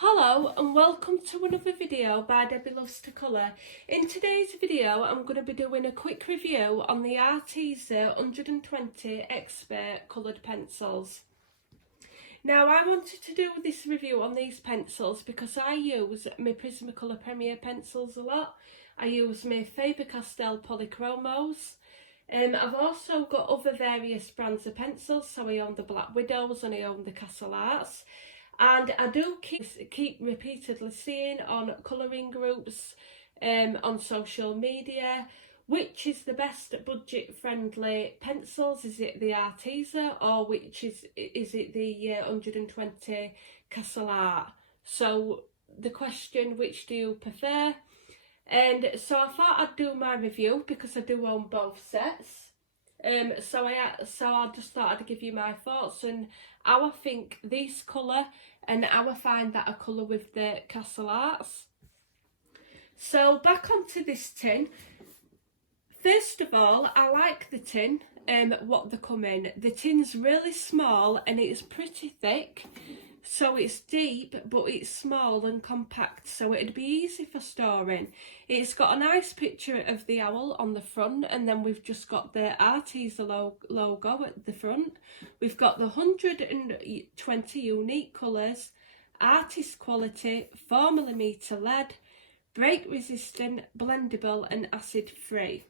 Hello and welcome to another video by Debbie Loves to Colour. In today's video I'm going to be doing a quick review on the Arteza 120 Expert coloured pencils. Now I wanted to do this review on these pencils because I use my Prismacolor Premier pencils a lot. I use my Faber-Castell Polychromos. I've also got other various brands of pencils, so I own the Black Widows and I own the Castle Arts. And I do keep repeatedly seeing on colouring groups, on social media, which is the best budget-friendly pencils. Is it the Arteza or which is it the 120 Castle Art? So the question, which do you prefer? And so I thought I'd do my review because I do own both sets. So I just thought I'd give you my thoughts and how I think this colour and how I find that I colour with the Castle Arts. So back onto this tin. First of all, I like the tin, what they come in. The tin's really small and it's pretty thick. So it's deep, but it's small and compact, so it'd be easy for storing. It's got a nice picture of the owl on the front, and then we've just got the Arteza logo at the front. We've got the 120 unique colours, artist quality, 4mm lead, break resistant, blendable and acid free.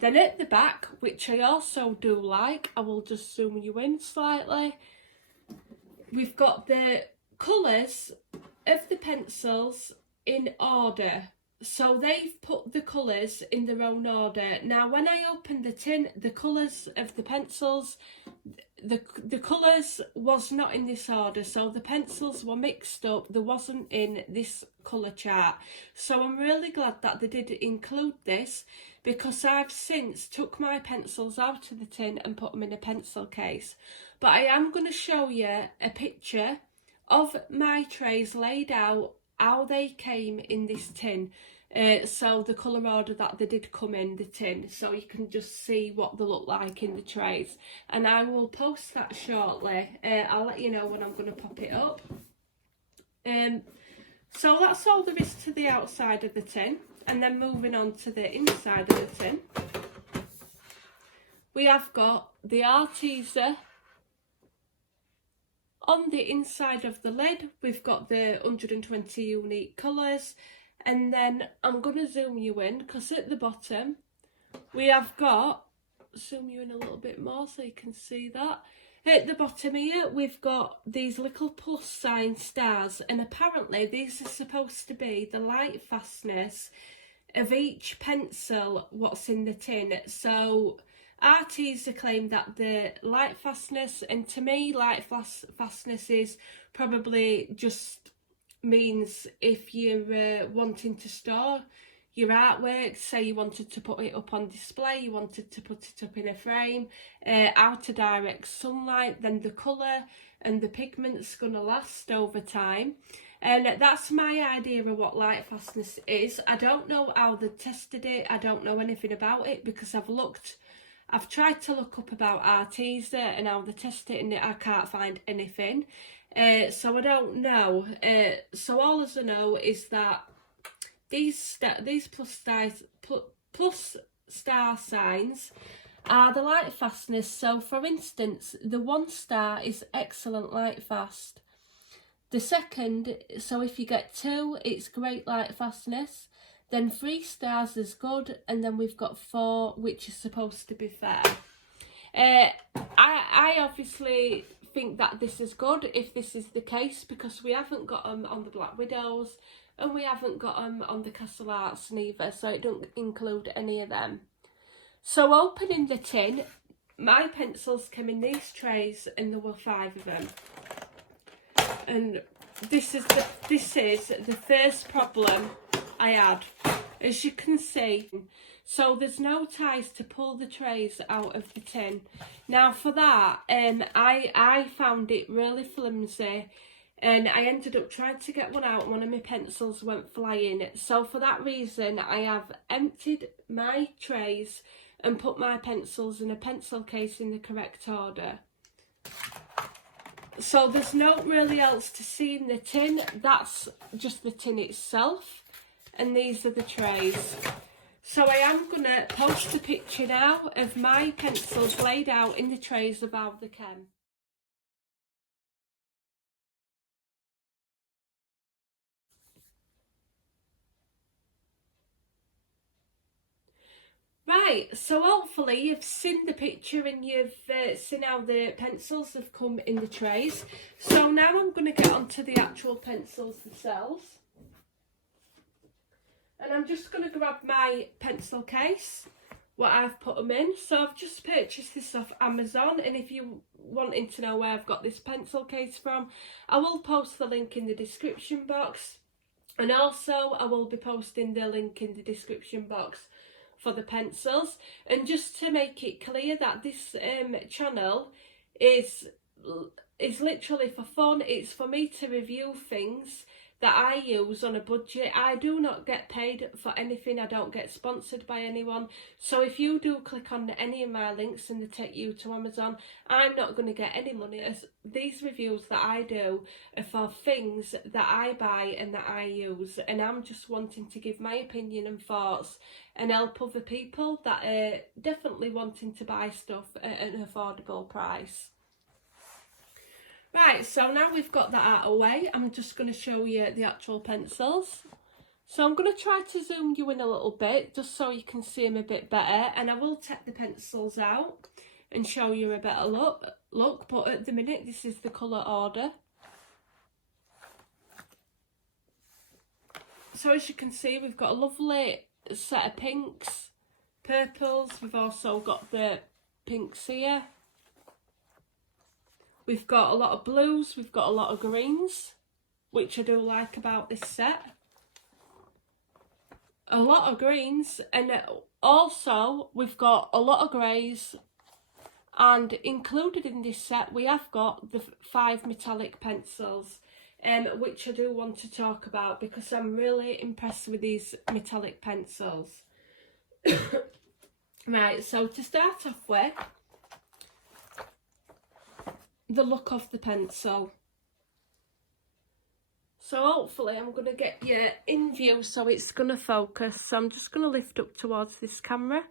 Then at the back, which I also do like, I will just zoom you in slightly. We've got the colours of the pencils in order. So they've put the colours in their own order. Now when I opened the tin, the colours of the pencils, the colours was not in this order. So the pencils were mixed up. They wasn't in this colour chart. So I'm really glad that they did include this, because I've since took my pencils out of the tin and put them in a pencil case. But I am going to show you a picture of my trays laid out, how they came in this tin. So the colour order that they did come in the tin, so you can just see what they look like in the trays. And I will post that shortly. I'll let you know when I'm going to pop it up. So that's all there is to the outside of the tin. And then moving on to the inside of the tin, we have got the Arteza. On the inside of the lid, we've got the 120 unique colours. And then I'm going to zoom you in, because at the bottom, we have got, zoom you in a little bit more so you can see that. At the bottom here, we've got these little plus sign stars. And apparently, these are supposed to be the light fastness of each pencil what's in the tin. So Arteza claim that the light fastness, and to me light fastness is probably just means if you're wanting to store your artwork, say you wanted to put it up on display, you wanted to put it up in a frame, out of direct sunlight, then the colour and the pigment's going to last over time. And that's my idea of what light fastness is. I don't know how they tested it. I don't know anything about it because I've tried to look up about Arteza and how they test it, and I can't find anything. So I don't know. So all as I know is that these plus star signs are the light fastness. So for instance, the 1 star is excellent light fast. The second, so if you get 2, it's great light fastness. Then 3 stars is good, and then we've got 4, which is supposed to be fair. I obviously think that this is good if this is the case, because we haven't got them on the Black Widows and we haven't got them on the Castle Arts neither, so it don't include any of them. So opening the tin, my pencils came in these trays and there were 5 of them. And this is the first problem I had, as you can see. So there's no ties to pull the trays out of the tin. Now for that, I found it really flimsy, and I ended up trying to get one out and one of my pencils went flying. So for that reason, I have emptied my trays and put my pencils in a pencil case in the correct order. So there's no really else to see in the tin. That's just the tin itself, and these are the trays. So I am going to post a picture now of my pencils laid out in the trays of how they came. Right, so hopefully you've seen the picture and you've seen how the pencils have come in the trays. So now I'm going to get onto the actual pencils themselves. And I'm just going to grab my pencil case, what I've put them in. So I've just purchased this off Amazon, and if you're wanting to know where I've got this pencil case from, I will post the link in the description box. And also I will be posting the link in the description box for the pencils. And just to make it clear that this channel is literally for fun. It's for me to review things that I use on a budget. I do not get paid for anything. I don't get sponsored by anyone. So if you do click on any of my links and they take you to Amazon, I'm not going to get any money, as these reviews that I do are for things that I buy and that I use, and I'm just wanting to give my opinion and thoughts and help other people that are definitely wanting to buy stuff at an affordable price. Right, so now we've got that out of the way, I'm just going to show you the actual pencils. So I'm going to try to zoom you in a little bit, just so you can see them a bit better, and I will take the pencils out and show you a better look, but at the minute this is the colour order. So as you can see, we've got a lovely set of pinks, purples, we've also got the pinks here. We've got a lot of blues, we've got a lot of greens, which I do like about this set. A lot of greens, and also we've got a lot of greys, and included in this set we have got the 5 metallic pencils, which I do want to talk about because I'm really impressed with these metallic pencils. Right, so to start off with, the look of the pencil. So hopefully I'm going to get you in view so it's going to focus. So I'm just going to lift up towards this camera.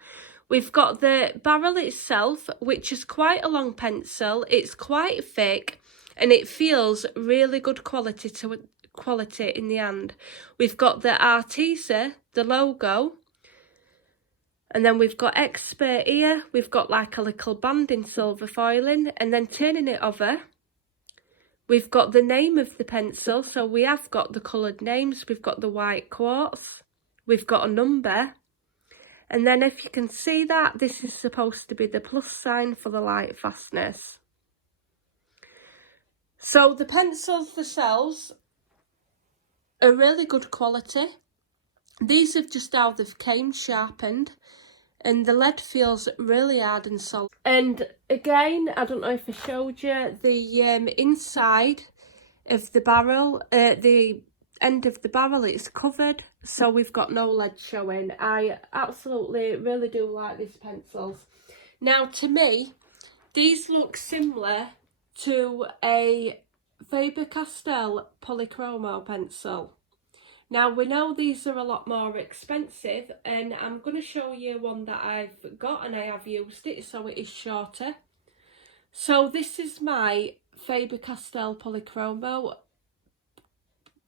We've got the barrel itself, which is quite a long pencil. It's quite thick and it feels really good quality in the hand. We've got the Arteza, the logo. And then we've got Expert here, we've got like a little band in silver foiling, and then turning it over, we've got the name of the pencil. So we have got the coloured names, we've got the white quartz, we've got a number, and then if you can see that, this is supposed to be the plus sign for the light fastness. So the pencils themselves are really good quality. These have just how they've came sharpened, and the lead feels really hard and solid. And again, I don't know if I showed you, the inside of the barrel, the end of the barrel, it's covered, so we've got no lead showing. I absolutely really do like these pencils. Now to me, these look similar to a Faber-Castell Polychromo pencil. Now we know these are a lot more expensive, and I'm going to show you one that I've got and I have used it, so it is shorter. So this is my Faber-Castell Polychromo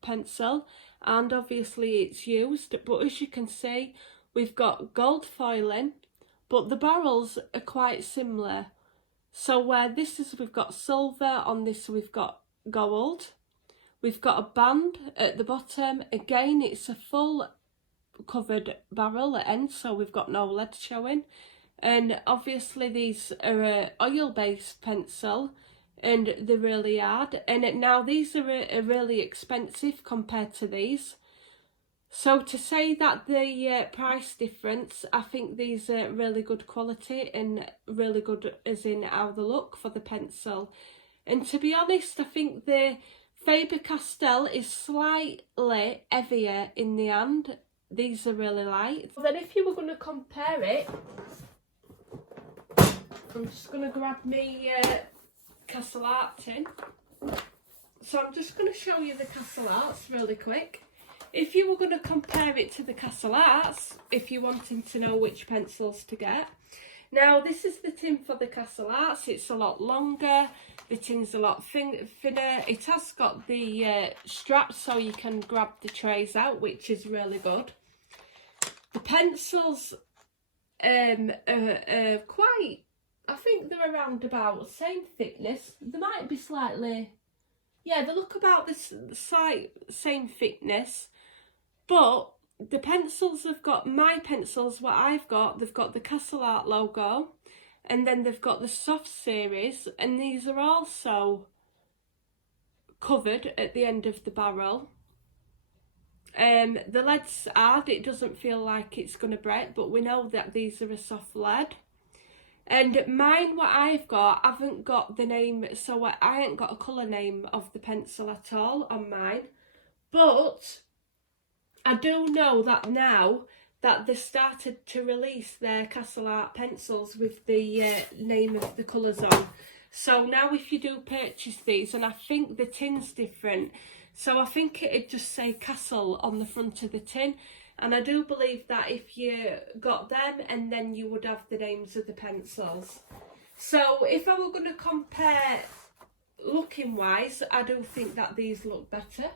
pencil, and obviously it's used, but as you can see we've got gold foiling, but the barrels are quite similar. So where this is, we've got silver, on this we've got gold. We've got a band at the bottom. Again, it's a full covered barrel at end, so we've got no lead showing. And obviously these are an oil-based pencil, and they're really hard. And now these are really expensive compared to these. So to say that the price difference, I think these are really good quality and really good as in how they look for the pencil. And to be honest, I think the Faber-Castell is slightly heavier in the hand. These are really light. Then if you were going to compare it, I'm just going to grab me Castle Art tin. So I'm just going to show you the Castle Arts really quick. If you were going to compare it to the Castle Arts, if you're wanting to know which pencils to get. Now this is the tin for the Castle Arts. It's a lot longer, the tin's a lot thinner. It has got the straps so you can grab the trays out, which is really good. The pencils are quite, I think they're around about the same thickness. They might be slightly, yeah, they look about the same thickness, but the pencils have got, my pencils, what I've got, they've got the Castle Art logo, and then they've got the soft series, and these are also covered at the end of the barrel. The lead's hard, it doesn't feel like it's going to break, but we know that these are a soft lead. And mine, what I've got, I haven't got the name, so I ain't got a colour name of the pencil at all on mine. But I do know that now that they started to release their Castle Art pencils with the name of the colours on. So now if you do purchase these, and I think the tin's different, so I think it'd just say Castle on the front of the tin. And I do believe that if you got them, and then you would have the names of the pencils. So if I were going to compare looking wise, I do think that these look better.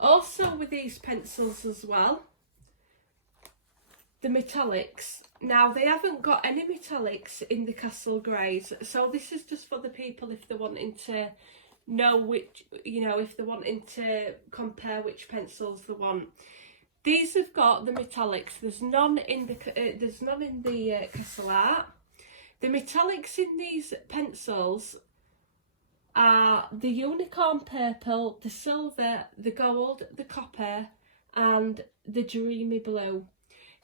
Also with these pencils as well, the metallics. Now they haven't got any metallics in the Castle Greys, so this is just for the people if they're wanting to know which, you know, if they're wanting to compare which pencils they want. These have got the metallics. There's none in the Castle Art. The metallics in these pencils are the unicorn purple, the silver, the gold, the copper, and the dreamy blue.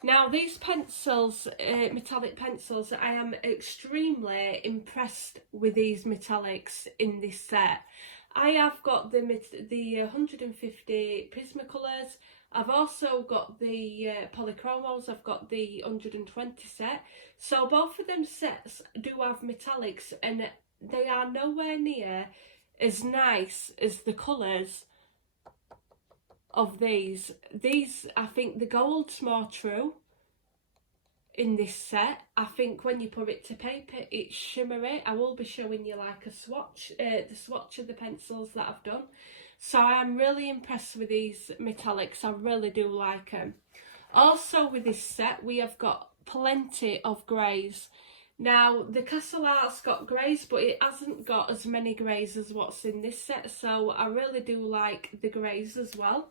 Now these pencils, metallic pencils, I am extremely impressed with these metallics in this set. I have got the 150 Prismacolors. I've also got the Polychromos, I've got the 120 set. So both of them sets do have metallics, and they are nowhere near as nice as the colours of these. These, I think the gold's more true in this set. I think when you put it to paper, it's shimmery. I will be showing you like a swatch, the swatch of the pencils that I've done. So I'm really impressed with these metallics. I really do like them. Also with this set, we have got plenty of greys. Now the Castle Art's got greys, but it hasn't got as many greys as what's in this set. So I really do like the greys as well.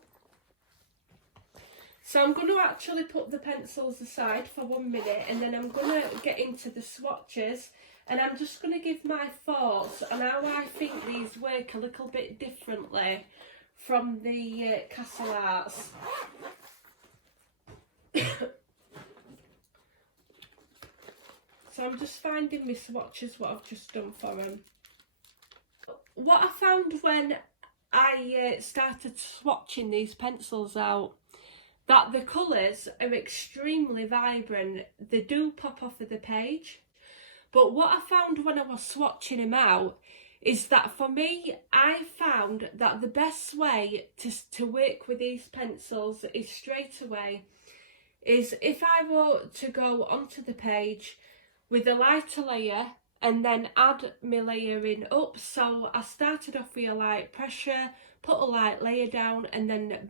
So I'm going to actually put the pencils aside for 1 minute, and then I'm going to get into the swatches, and I'm just going to give my thoughts on how I think these work a little bit differently from the Castle Arts. So I'm just finding my swatches, what I've just done for them. What I found when I started swatching these pencils out, that the colours are extremely vibrant. They do pop off of the page. But what I found when I was swatching them out is that for me, I found that the best way to work with these pencils is straight away, is if I were to go onto the page with a lighter layer and then add my layering up. So I started off with a light pressure, put a light layer down, and then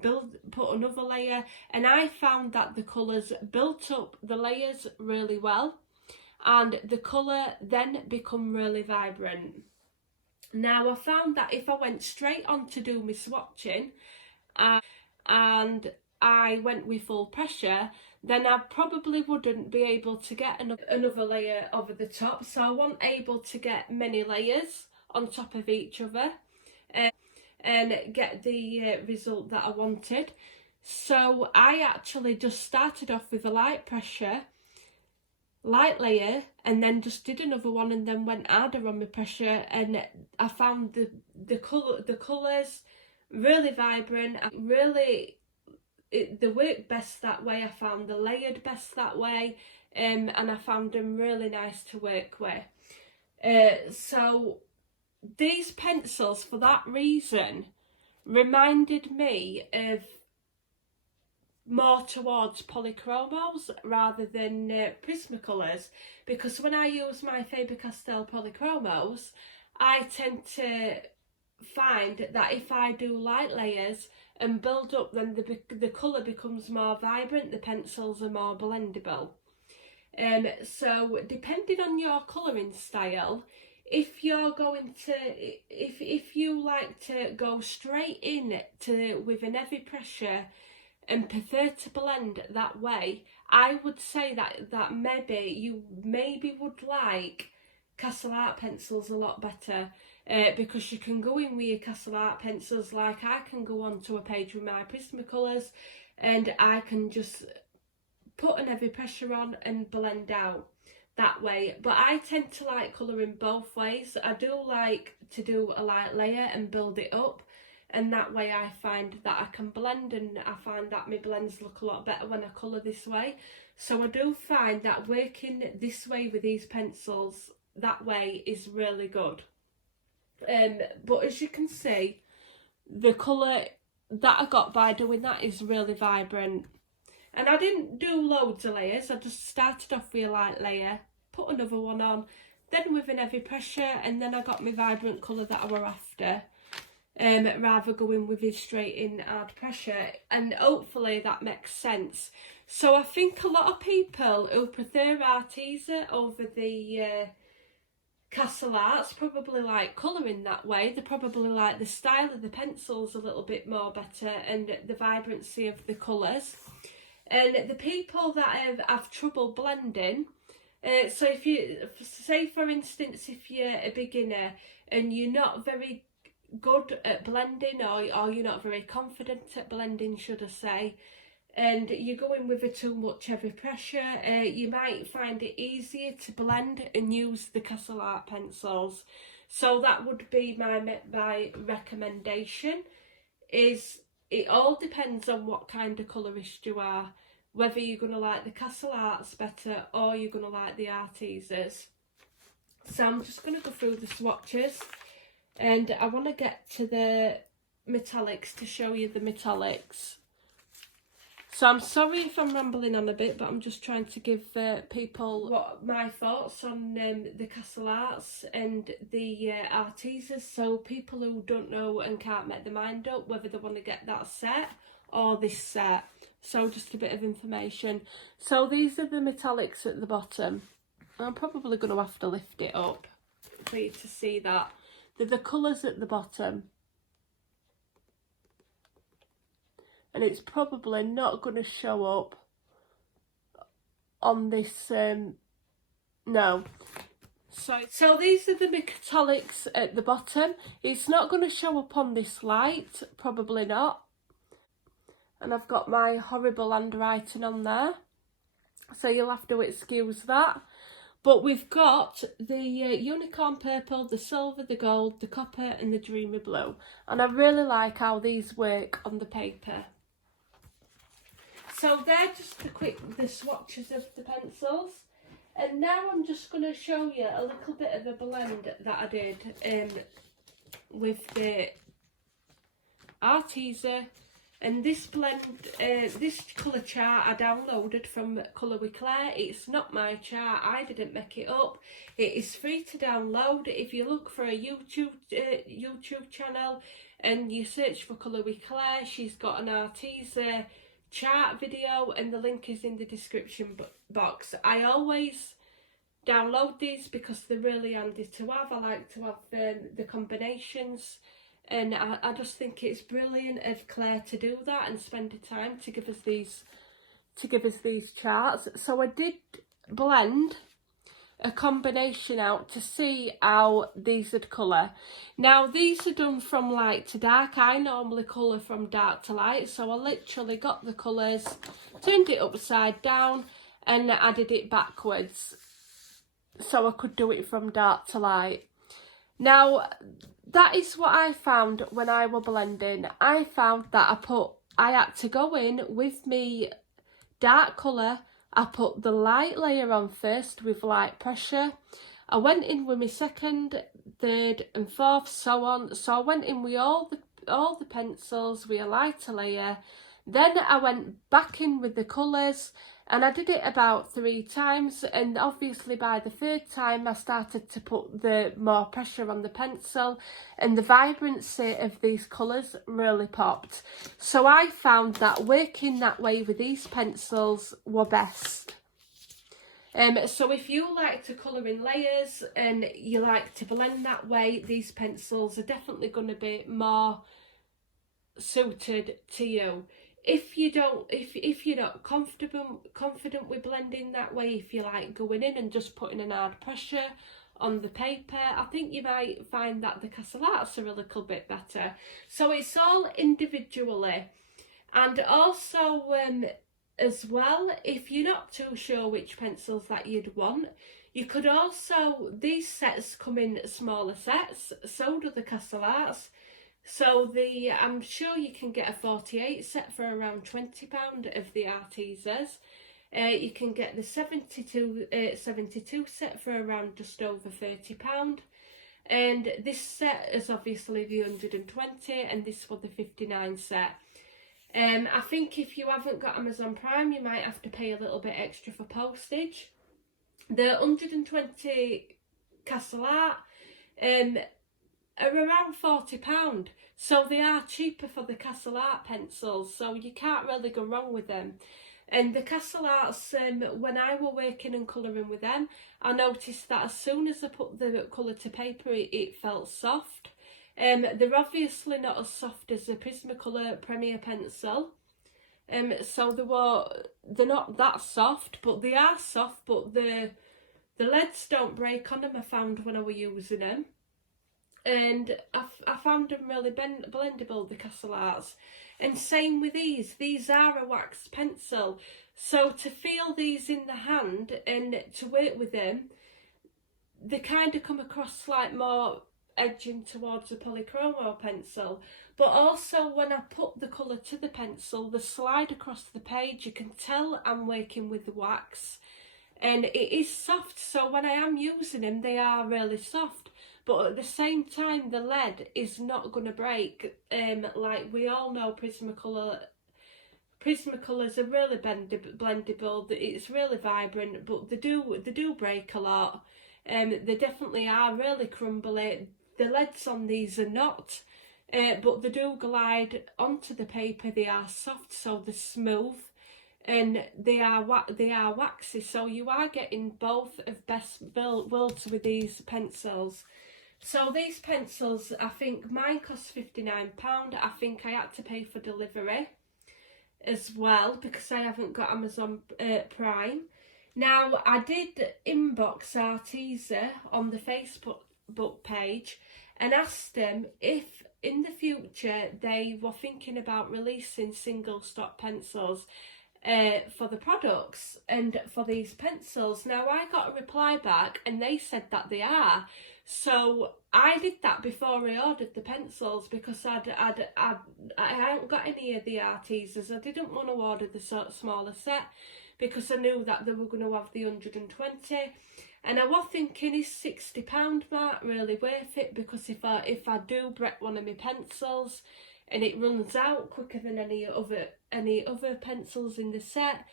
put another layer, and I found that the colours built up the layers really well, and the colour then become really vibrant. Now I found that if I went straight on to do my swatching and I went with full pressure, then I probably wouldn't be able to get another layer over the top, so I wasn't able to get many layers on top of each other and get the result that I wanted. So I actually just started off with a light pressure, light layer, and then just did another one, and then went harder on my pressure, and I found the colours really vibrant. They work best that way. I found the layered best that way, and I found them really nice to work with. So these pencils, for that reason, reminded me of more towards polychromos rather than Prismacolors, because when I use my Faber-Castell polychromos, I tend to find that if I do light layers and build up, then the colour becomes more vibrant, the pencils are more blendable. So depending on your colouring style, if you're going to, if you like to go straight in to with an heavy pressure and prefer to blend that way, I would say that maybe you would like Castle Art pencils a lot better, because you can go in with your Castle Art pencils, like I can go onto a page with my Prismacolors and I can just put an heavy pressure on and blend out that way. But I tend to like colouring both ways. I do like to do a light layer and build it up, and that way I find that I can blend, and I find that my blends look a lot better when I colour this way. So I do find that working this way with these pencils that way is really good. But as you can see, the colour that I got by doing that is really vibrant. And I didn't do loads of layers, I just started off with a light layer, put another one on, then with an heavy pressure, and then I got my vibrant colour that I were after. Rather going with it straight in hard pressure, and hopefully that makes sense. So I think a lot of people who prefer Arteza over the Castle Arts probably like colouring that way. They probably like the style of the pencils a little bit more better and the vibrancy of the colours. And the people that have trouble blending, so if you, say for instance, if you're a beginner and you're not very good at blending, or you're not very confident at blending, should I say, and you're going with a too much heavy pressure, you might find it easier to blend and use the Castle Art pencils. So that would be my recommendation. Is it all depends on what kind of colourist you are, whether you're going to like the Castle Arts better or you're going to like the Artezas. So I'm just going to go through the swatches, and I want to get to the metallics to show you the metallics. So I'm sorry if I'm rambling on a bit, but I'm just trying to give people what my thoughts on the Castle Arts and the Artezas, so people who don't know and can't make their mind up whether they want to get that set or this set. So just a bit of information. So these are the metallics at the bottom. I'm probably going to have to lift it up for you to see that. They're the colours at the bottom. And it's probably not going to show up on this, no. So these are the metallics at the bottom. It's not going to show up on this light, probably not. And I've got my horrible handwriting on there, so you'll have to excuse that. But we've got the unicorn purple, the silver, the gold, the copper and the dreamy blue. And I really like how these work on the paper. So they're just the swatches of the pencils. And now I'm just going to show you a little bit of a blend that I did with the Arteza. And this blend, this colour chart I downloaded from Colour with Claire. It's not my chart, I didn't make it up. It is free to download. If you look for a YouTube channel and you search for Colour with Claire, she's got an Arteza chart video and the link is in the description box. I always download these because they're really handy to have. I like to have the combinations. And I just think it's brilliant of Claire to do that and spend the time to give us these charts. So I did blend a combination out to see how these would colour. Now these are done from light to dark. I normally colour from dark to light, so I literally got the colours, turned it upside down and added it backwards so I could do it from dark to light. Now that is what I found when I were blending. I found that I had to go in with me dark colour. I put the light layer on first with light pressure. I went in with my second, third and fourth, so on. So I went in with all the pencils with a lighter layer. Then I went back in with the colours, and I did it about 3 times, and obviously by the third time I started to put the more pressure on the pencil, and the vibrancy of these colours really popped. So I found that working that way with these pencils were best. So if you like to colour in layers and you like to blend that way, these pencils are definitely going to be more suited to you. If you don't, if you're not confident with blending that way, if you like going in and just putting an hard pressure on the paper, I think you might find that the Castle Arts are a little bit better. So it's all individually. And also as well, if you're not too sure which pencils that you'd want, you could also, these sets come in smaller sets, so do the Castle Arts. So I'm sure you can get a 48 set for around £20 of the Artezas. You can get the 72 set for around just over £30. And this set is obviously the 120, and this for the 59 set. I think if you haven't got Amazon Prime, you might have to pay a little bit extra for postage. The 120 Castle Art are around £40, so they are cheaper for the Castle Art pencils, so you can't really go wrong with them. And the Castle Arts, when I were working and colouring with them, I noticed that as soon as I put the colour to paper, it felt soft. They're obviously not as soft as the Prismacolor Premier pencil, so they're not that soft, but they are soft. But the leads don't break on them, I found when I was using them, and I found them really blendable, the Castle Arts. And same with these are a waxed pencil, so to feel these in the hand and to work with them, they kind of come across like more edging towards a polychromo pencil. But also when I put the colour to the pencil, the slide across the page, you can tell I'm working with the wax, and it is soft, so when I am using them they are really soft, but at the same time the lead is not going to break. Like we all know, Prismacolors are really blendable, it's really vibrant, but they do break a lot. They definitely are really crumbly. The leads on these are not, but they do glide onto the paper. They are soft, so they're smooth, and they are waxy, so you are getting both of best worlds with these pencils. So these pencils, I think mine cost £59. I think I had to pay for delivery as well because I haven't got Amazon Prime. Now, I did inbox Arteza on the Facebook page and asked them if in the future they were thinking about releasing single stock pencils for the products and for these pencils. Now, I got a reply back and they said that they are. So I did that before I ordered the pencils because I hadn't got any of the Artezas. I didn't want to order the smaller set because I knew that they were going to have the 120, and I was thinking, is £60 mark really worth it? Because if I do break one of my pencils and it runs out quicker than any other pencils in the set,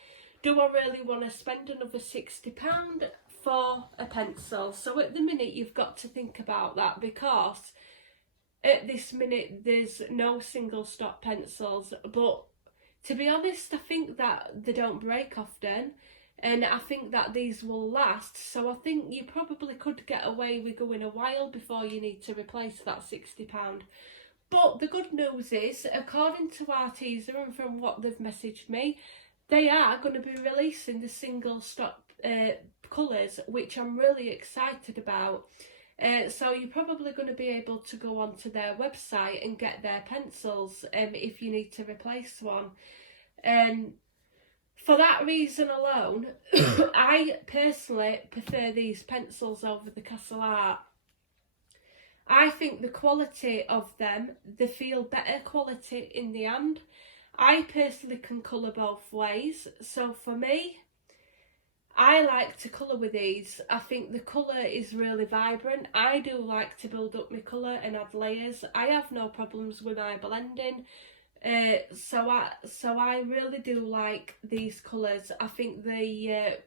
do I really want to spend another £60 for a pencil? So at the minute you've got to think about that, because at this minute there's no single stock pencils, but to be honest, I think that they don't break often, and I think that these will last, so I think you probably could get away with going a while before you need to replace that £60. But the good news is, according to Arteza and from what they've messaged me, they are going to be releasing the single stock colours, which I'm really excited about. So you're probably going to be able to go onto their website and get their pencils if you need to replace one. For that reason alone, I personally prefer these pencils over the Castle Art. I think the quality of them, they feel better quality in the hand. I personally can colour both ways, so for me, I like to colour with these. I think the colour is really vibrant. I do like to build up my colour and add layers. I have no problems with my blending. So I really do like these colours. I think the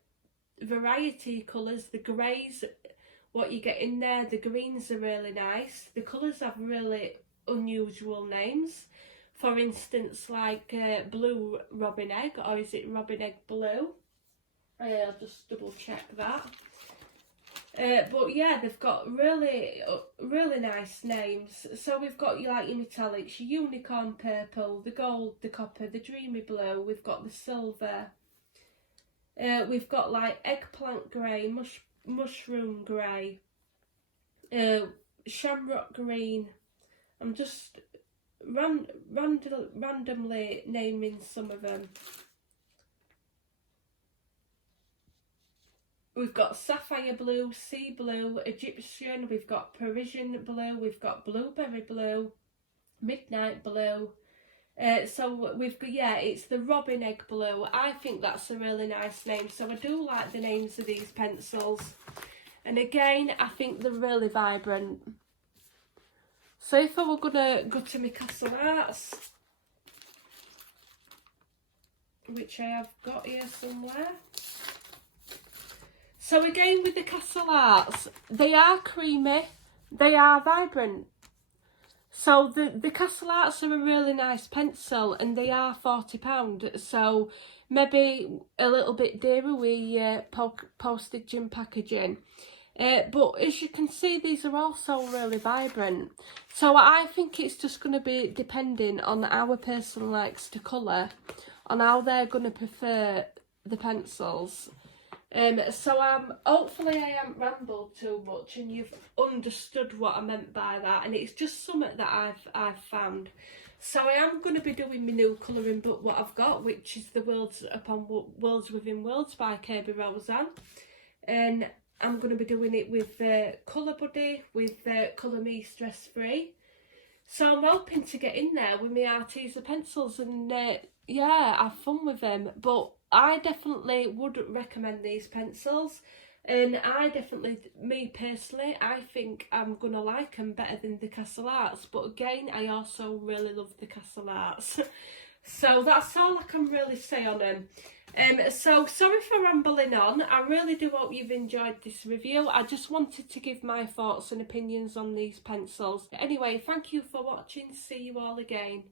variety colours, the greys, what you get in there, the greens are really nice. The colours have really unusual names. For instance, like blue robin egg, or is it robin egg blue? I'll just double check that. But yeah, they've got really nice names. So we've got like your metallics, your unicorn purple, the gold, the copper, the dreamy blue. We've got the silver. We've got like eggplant grey, mushroom grey, shamrock green. I'm just randomly naming some of them. We've got sapphire blue, sea blue, Egyptian, we've got Parisian blue, we've got blueberry blue, midnight blue. So we've got, yeah, it's the robin egg blue. I think that's a really nice name. So I do like the names of these pencils. And again, I think they're really vibrant. So if I were gonna go to my Castle Arts, which I have got here somewhere. So again with the Castle Arts, they are creamy, they are vibrant. So the Castle Arts are a really nice pencil and they are £40. So maybe a little bit dearer with postage and packaging. But as you can see, these are also really vibrant. So I think it's just going to be depending on how a person likes to colour, on how they're going to prefer the pencils. So hopefully I haven't rambled too much and you've understood what I meant by that, and it's just something that I've found. So I am going to be doing my new colouring book, what I've got, which is the Worlds Within Worlds by KB Roseanne, and I'm going to be doing it with Colour Buddy, with Colour Me Stress Free. So I'm hoping to get in there with my Arteza pencils and yeah, have fun with them. But I definitely would recommend these pencils, and I definitely, me personally, I think I'm gonna like them better than the Castle Arts. But again, I also really love the Castle Arts. So that's all I can really say on them. So sorry for rambling on. I really do hope you've enjoyed this review. I just wanted to give my thoughts and opinions on these pencils. Anyway, thank you for watching. See you all again.